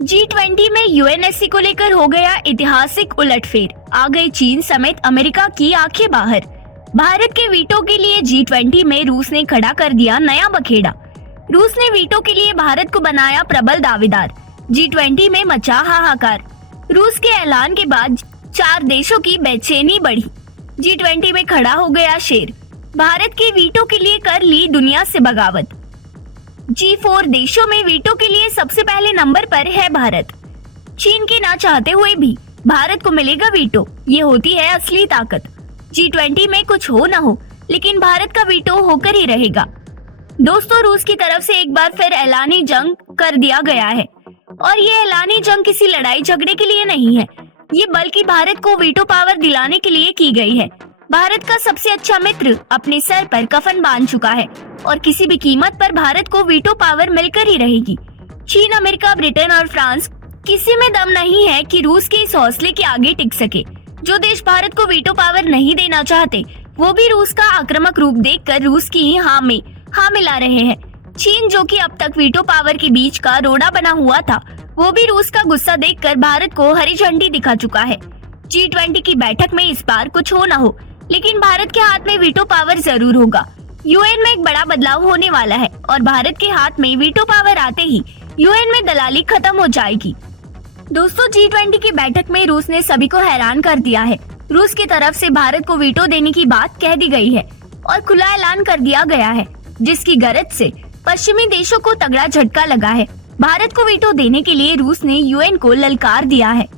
G20 में UNSC को लेकर हो गया ऐतिहासिक उलटफेर। आ गई चीन समेत अमेरिका की आंखें बाहर। भारत के वीटो के लिए G20 में रूस ने खड़ा कर दिया नया बखेड़ा। रूस ने वीटो के लिए भारत को बनाया प्रबल दावेदार। G20 में मचा हाहाकार। रूस के ऐलान के बाद 4 देशों की बेचैनी बढ़ी। G20 में खड़ा हो गया शेर। भारत के वीटो के लिए कर ली दुनिया से बगावत। G4 देशों में वीटो के लिए सबसे पहले नंबर पर है भारत। चीन के ना चाहते हुए भी भारत को मिलेगा वीटो, ये होती है असली ताकत। G20 में कुछ हो ना हो, लेकिन भारत का वीटो होकर ही रहेगा। दोस्तों, रूस की तरफ से एक बार फिर ऐलानी जंग कर दिया गया है, और ये ऐलानी जंग किसी लड़ाई झगड़े के लिए नहीं है, ये बल्कि भारत को वीटो पावर दिलाने के लिए की गई है। भारत का सबसे अच्छा मित्र अपने सर पर कफन बांध चुका है और किसी भी कीमत पर भारत को वीटो पावर मिलकर ही रहेगी। चीन, अमेरिका, ब्रिटेन और फ्रांस, किसी में दम नहीं है कि रूस के इस हौसले के आगे टिक सके। जो देश भारत को वीटो पावर नहीं देना चाहते, वो भी रूस का आक्रामक रूप देखकर रूस की ही हाँ में हाँ मिला रहे हैं। चीन, जो कि अब तक वीटो पावर के बीच का रोड़ा बना हुआ था, वो भी रूस का गुस्सा देखकर भारत को हरी झंडी दिखा चुका है। G20 की बैठक में इस बार कुछ हो ना हो, लेकिन भारत के हाथ में वीटो पावर जरूर होगा। यूएन में एक बड़ा बदलाव होने वाला है और भारत के हाथ में वीटो पावर आते ही यूएन में दलाली खत्म हो जाएगी। दोस्तों, G20 की बैठक में रूस ने सभी को हैरान कर दिया है। रूस की तरफ से भारत को वीटो देने की बात कह दी गई है और खुला ऐलान कर दिया गया है, जिसकी गरज से पश्चिमी देशों को तगड़ा झटका लगा है। भारत को वीटो देने के लिए रूस ने यूएन को ललकार दिया है।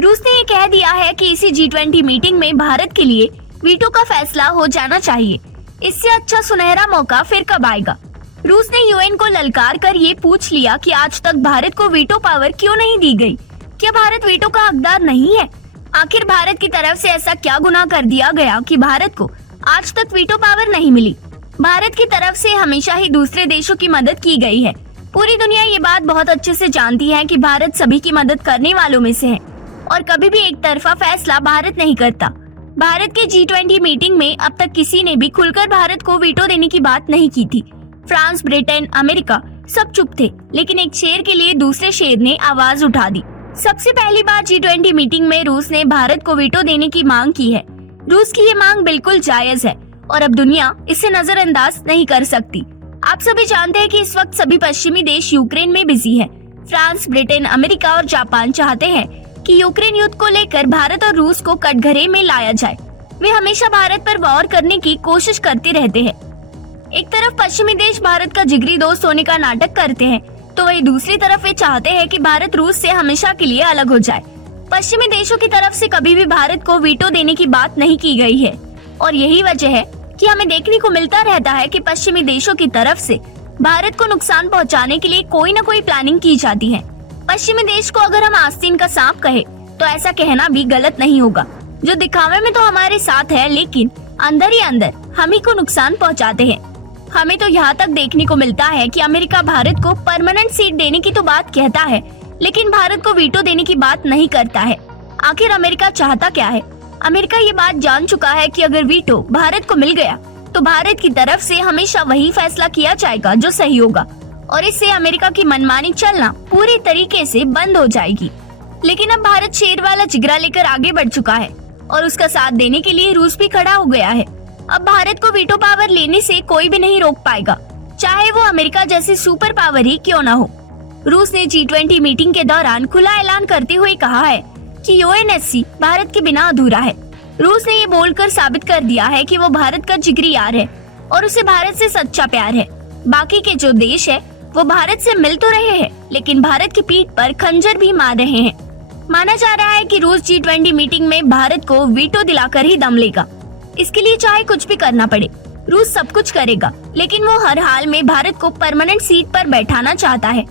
रूस ने ये कह दिया है कि इसी G20 मीटिंग में भारत के लिए वीटो का फैसला हो जाना चाहिए। इससे अच्छा सुनहरा मौका फिर कब आएगा। रूस ने यूएन को ललकार कर ये पूछ लिया कि आज तक भारत को वीटो पावर क्यों नहीं दी गई। क्या भारत वीटो का हकदार नहीं है? आखिर भारत की तरफ से ऐसा क्या गुनाह कर दिया गया कि भारत को आज तक वीटो पावर नहीं मिली? भारत की तरफ से हमेशा ही दूसरे देशों की मदद की गई है। पूरी दुनिया ये बात बहुत अच्छे से जानती है कि भारत सभी की मदद करने वालों में से है और कभी भी एक तरफा फैसला भारत नहीं करता। भारत के G20 मीटिंग में अब तक किसी ने भी खुलकर भारत को वीटो देने की बात नहीं की थी। फ्रांस, ब्रिटेन, अमेरिका सब चुप थे, लेकिन एक शेर के लिए दूसरे शेर ने आवाज उठा दी। सबसे पहली बार G20 मीटिंग में रूस ने भारत को वीटो देने की मांग की है। रूस की ये मांग बिल्कुल जायज है और अब दुनिया इसे नजरअंदाज नहीं कर सकती। आप सभी जानते हैं कि इस वक्त सभी पश्चिमी देश यूक्रेन में बिजी है। फ्रांस, ब्रिटेन, अमेरिका और जापान चाहते हैं कि यूक्रेन युद्ध को लेकर भारत और रूस को कटघरे में लाया जाए। वे हमेशा भारत पर वॉर करने की कोशिश करते रहते हैं। एक तरफ पश्चिमी देश भारत का जिगरी दोस्त होने का नाटक करते हैं, तो वही दूसरी तरफ वे चाहते हैं कि भारत रूस से हमेशा के लिए अलग हो जाए। पश्चिमी देशों की तरफ से कभी भी भारत को वीटो देने की बात नहीं की गई है और यही वजह है कि हमें देखने को मिलता रहता है कि पश्चिमी देशों की तरफ से भारत को नुकसान पहुंचाने के लिए कोई न कोई प्लानिंग की जाती है। पश्चिमी देश को अगर हम आस्तीन का सांप कहे तो ऐसा कहना भी गलत नहीं होगा, जो दिखावे में तो हमारे साथ है, लेकिन अंदर ही अंदर हम ही को नुकसान पहुंचाते हैं। हमें तो यहाँ तक देखने को मिलता है कि अमेरिका भारत को परमानेंट सीट देने की तो बात कहता है, लेकिन भारत को वीटो देने की बात नहीं करता है। आखिर अमेरिका चाहता क्या है? अमेरिका ये बात जान चुका है कि अगर वीटो भारत को मिल गया तो भारत की तरफ से हमेशा वही फैसला किया जाएगा जो सही होगा, और इससे अमेरिका की मनमानी चलना पूरी तरीके से बंद हो जाएगी। लेकिन अब भारत शेर वाला जिगरा लेकर आगे बढ़ चुका है और उसका साथ देने के लिए रूस भी खड़ा हो गया है। अब भारत को वीटो पावर लेने से कोई भी नहीं रोक पाएगा, चाहे वो अमेरिका जैसी सुपर पावर ही क्यों न हो। रूस ने G20 मीटिंग के दौरान खुला ऐलान करते हुए कहा है कि यूएनएससी भारत के बिना अधूरा है। रूस ने ये बोलकर साबित कर दिया है कि वो भारत का जिगरी यार है और उसे भारत से सच्चा प्यार है। बाकी के जो देश है वो भारत से मिल तो रहे हैं, लेकिन भारत की पीठ पर खंजर भी मार रहे हैं। माना जा रहा है कि रूस G20 मीटिंग में भारत को वीटो दिलाकर ही दम लेगा। इसके लिए चाहे कुछ भी करना पड़े, रूस सब कुछ करेगा, लेकिन वो हर हाल में भारत को परमानेंट सीट पर बैठाना चाहता है।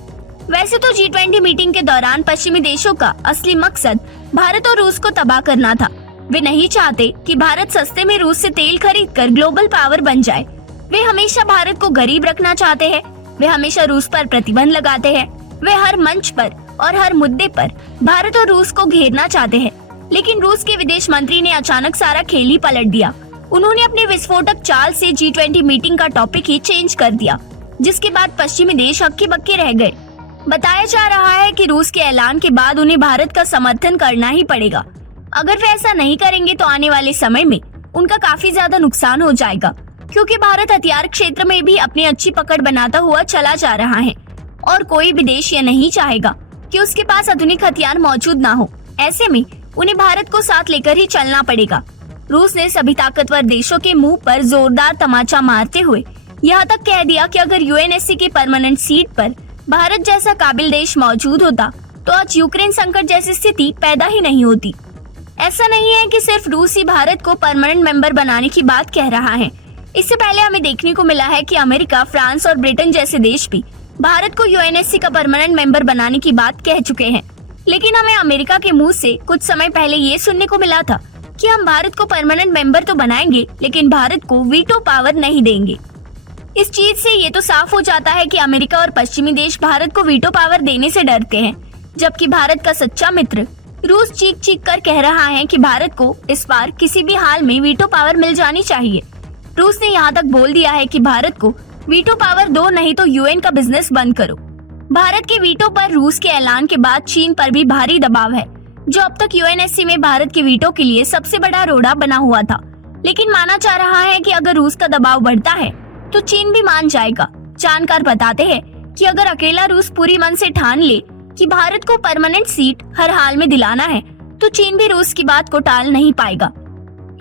वैसे तो G20 मीटिंग के दौरान पश्चिमी देशों का असली मकसद भारत और रूस को तबाह करना था। वे नहीं चाहते कि भारत सस्ते में रूस से तेल खरीद कर ग्लोबल पावर बन जाए। वे हमेशा भारत को गरीब रखना चाहते हैं। वे हमेशा रूस पर प्रतिबंध लगाते हैं। वे हर मंच पर और हर मुद्दे पर भारत और रूस को घेरना चाहते हैं। लेकिन रूस के विदेश मंत्री ने अचानक सारा खेल ही पलट दिया। उन्होंने अपने विस्फोटक चाल से G20 मीटिंग का टॉपिक ही चेंज कर दिया, जिसके बाद पश्चिमी देश हक्के बक्के रह गए। बताया जा रहा है कि रूस के ऐलान के बाद उन्हें भारत का समर्थन करना ही पड़ेगा। अगर वे ऐसा नहीं करेंगे तो आने वाले समय में उनका काफी ज्यादा नुकसान हो जाएगा, क्योंकि भारत हथियार क्षेत्र में भी अपनी अच्छी पकड़ बनाता हुआ चला जा रहा है और कोई भी देश ये नहीं चाहेगा कि उसके पास आधुनिक हथियार मौजूद ना हो। ऐसे में उन्हें भारत को साथ लेकर ही चलना पड़ेगा। रूस ने सभी ताकतवर देशों के मुंह पर जोरदार तमाचा मारते हुए यहाँ तक कह दिया कि अगर यूएनएससी के परमानेंट सीट पर भारत जैसा काबिल देश मौजूद होता तो आज यूक्रेन संकट जैसी स्थिति पैदा ही नहीं होती। ऐसा नहीं है कि सिर्फ रूस ही भारत को परमानेंट मेंबर बनाने की बात कह रहा है। इससे पहले हमें देखने को मिला है कि अमेरिका, फ्रांस और ब्रिटेन जैसे देश भी भारत को यूएनएससी का परमानेंट मेंबर बनाने की बात कह चुके हैं। लेकिन हमें अमेरिका के मुंह से कुछ समय पहले ये सुनने को मिला था कि हम भारत को परमानेंट मेंबर तो बनाएंगे, लेकिन भारत को वीटो पावर नहीं देंगे। इस चीज से ये तो साफ हो जाता है कि अमेरिका और पश्चिमी देश भारत को वीटो पावर देने से डरते हैं, जबकि भारत का सच्चा मित्र रूस चीख चीख कर कह रहा है कि भारत को इस बार किसी भी हाल में वीटो पावर मिल जानी चाहिए। रूस ने यहाँ तक बोल दिया है कि भारत को वीटो पावर दो, नहीं तो यूएन का बिजनेस बंद करो। भारत के वीटो पर रूस के ऐलान के बाद चीन पर भी भारी दबाव है, जो अब तक यूएनएससी में भारत के वीटो के लिए सबसे बड़ा रोड़ा बना हुआ था। लेकिन माना जा रहा है कि अगर रूस का दबाव बढ़ता है तो चीन भी मान जाएगा। जानकार बताते हैं कि अगर अकेला रूस पूरी मन से ठान ले कि भारत को परमानेंट सीट हर हाल में दिलाना है, तो चीन भी रूस की बात को टाल नहीं पाएगा।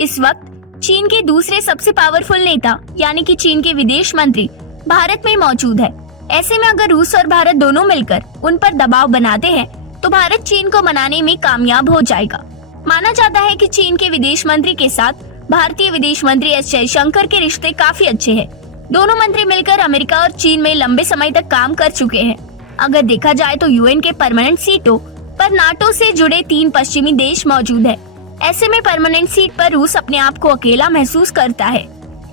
इस वक्त चीन के दूसरे सबसे पावरफुल नेता यानी कि चीन के विदेश मंत्री भारत में मौजूद है। ऐसे में अगर रूस और भारत दोनों मिलकर उन पर दबाव बनाते हैं तो भारत चीन को मनाने में कामयाब हो जाएगा। माना जाता है कि चीन के विदेश मंत्री के साथ भारतीय विदेश मंत्री एस जयशंकर के रिश्ते काफी अच्छे हैं। दोनों मंत्री मिलकर अमेरिका और चीन में लंबे समय तक काम कर चुके हैं। अगर देखा जाए तो यूएन के परमानेंट सीटों पर नाटो से जुड़े 3 पश्चिमी देश मौजूद है। ऐसे में परमानेंट सीट पर रूस अपने आप को अकेला महसूस करता है।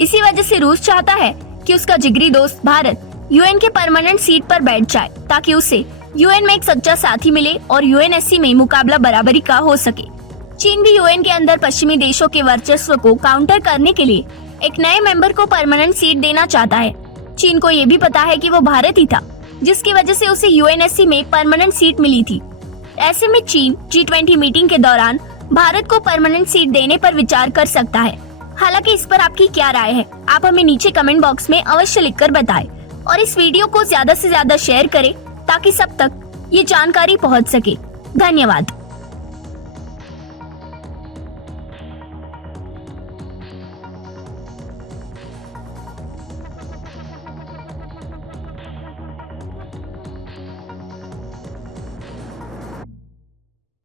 इसी वजह से रूस चाहता है कि उसका जिगरी दोस्त भारत यूएन के परमानेंट सीट पर बैठ जाए, ताकि उसे यूएन में एक सच्चा साथी मिले और यूएनएससी में मुकाबला बराबरी का हो सके। चीन भी यूएन के अंदर पश्चिमी देशों के वर्चस्व को काउंटर करने के लिए एक नए मेंबर को परमानेंट सीट देना चाहता है। चीन को ये भी पता है कि वो भारत ही था जिसकी वजह से उसे यूएनएससी में परमानेंट सीट मिली थी। ऐसे में चीन G20 मीटिंग के दौरान भारत को परमानेंट सीट देने पर विचार कर सकता है। हालांकि इस पर आपकी क्या राय है, आप हमें नीचे कमेंट बॉक्स में अवश्य लिखकर बताएं और इस वीडियो को ज्यादा से ज्यादा शेयर करें ताकि सब तक ये जानकारी पहुंच सके। धन्यवाद।